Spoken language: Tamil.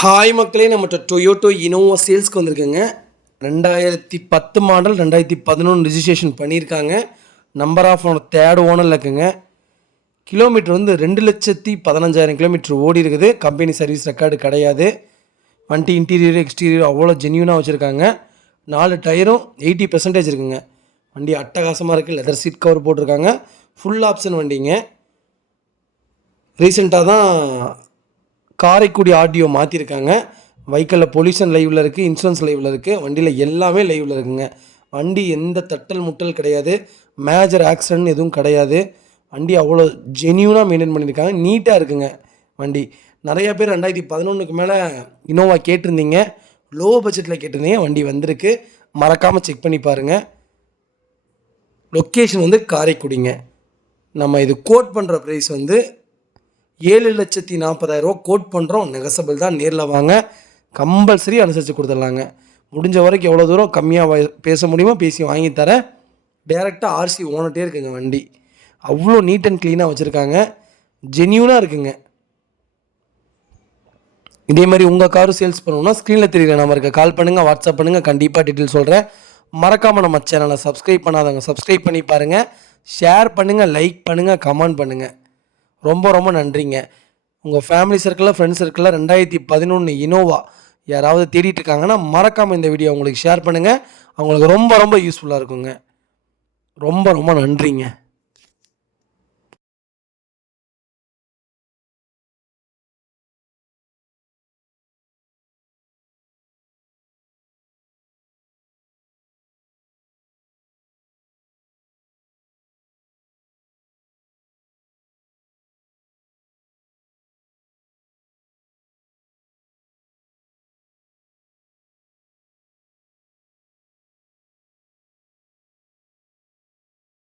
ஹாய் மக்களே, நம்மகிட்ட டொயோட்டோ இனோவா சேல்ஸ்க்கு வந்திருக்குங்க. 2010 மாடல், 2011 ரிஜிஸ்ட்ரேஷன் பண்ணியிருக்காங்க. நம்பர் ஆஃப் ஓனர் தேர்ட் ஓனரில் இருக்குங்க. கிலோமீட்டர் வந்து 2,15,000 கிலோமீட்டர் ஓடி இருக்குது. கம்பெனி சர்வீஸ் ரெக்கார்டு கிடையாது. வண்டி இன்டீரியர் எக்ஸ்டீரியர் அவ்வளோ ஜென்யூனாக வச்சுருக்காங்க. 4 டயரும் 80% இருக்குங்க. வண்டி அட்டகாசமாக இருக்குது. லெதர் சீட் கவர் போட்டிருக்காங்க. ஃபுல் ஆப்ஷன் வண்டிங்க. ரீசெண்டாக தான் காரைக்குடி ஆர்டிஓ மாற்றிருக்காங்க. வைக்கலில் பொல்யூஷன் லைவில் இருக்குது, இன்சூரன்ஸ் லைவில் இருக்குது. வண்டியில் எல்லாமே லைவில் இருக்குங்க. வண்டி எந்த தட்டல் முட்டல் கிடையாது, மேஜர் ஆக்சிடென்ட் எதுவும் கிடையாது. வண்டி அவ்வளோ ஜென்யூனாக மெயின்டைன் பண்ணியிருக்காங்க. நீட்டாக இருக்குங்க வண்டி. நிறையா பேர் 2011க்கு மேலே இனோவா கேட்டிருந்தீங்க, லோ பட்ஜெட்டில் கேட்டிருந்தீங்க. வண்டி வந்திருக்கு, மறக்காமல் செக் பண்ணி பாருங்கள். லொக்கேஷன் வந்து காரைக்குடிங்க. நம்ம இது கோட் பண்ணுற ப்ரைஸ் வந்து 7,40,000 கோட் பண்ணுறோம். நெகசபிள் தான். நேரில் வாங்க, கம்பல்சரி அனுசரித்து கொடுத்துடலாங்க. முடிஞ்ச வரைக்கும் எவ்வளோ தூரம் கம்மியாக பேச முடியுமோ பேசி வாங்கி தரேன். டேரெக்டாக ஆர்சி ஓனட்டே இருக்குங்க. வண்டி அவ்வளோ நீட் அண்ட் க்ளீனாக வச்சுருக்காங்க. ஜென்யூனாக இருக்குங்க. இதே மாதிரி உங்கள் காரும் சேல்ஸ் பண்ணணும்னா ஸ்க்ரீனில் தெரியுற நம்பருக்கு கால் பண்ணுங்கள், வாட்ஸ்அப் பண்ணுங்கள். கண்டிப்பாக டீட்டெயில் சொல்கிறேன். மறக்காமல் நம்ம சேனலை சப்ஸ்கிரைப் பண்ணாதவங்க சப்ஸ்கிரைப் பண்ணி பாருங்கள். ஷேர் பண்ணுங்கள், லைக் பண்ணுங்கள், கமெண்ட் பண்ணுங்கள். ரொம்ப ரொம்ப நன்றிங்க. உங்கள் ஃபேமிலி சர்க்கிளில், ஃப்ரெண்ட்ஸ் சர்க்கிளில் 2011 இனோவா யாராவது தேடிட்டு இருக்காங்கன்னா மறக்காமல் இந்த வீடியோ அவங்களுக்கு ஷேர் பண்ணுங்கள். அவங்களுக்கு ரொம்ப ரொம்ப யூஸ்ஃபுல்லாக இருக்குங்க. ரொம்ப ரொம்ப நன்றிங்க.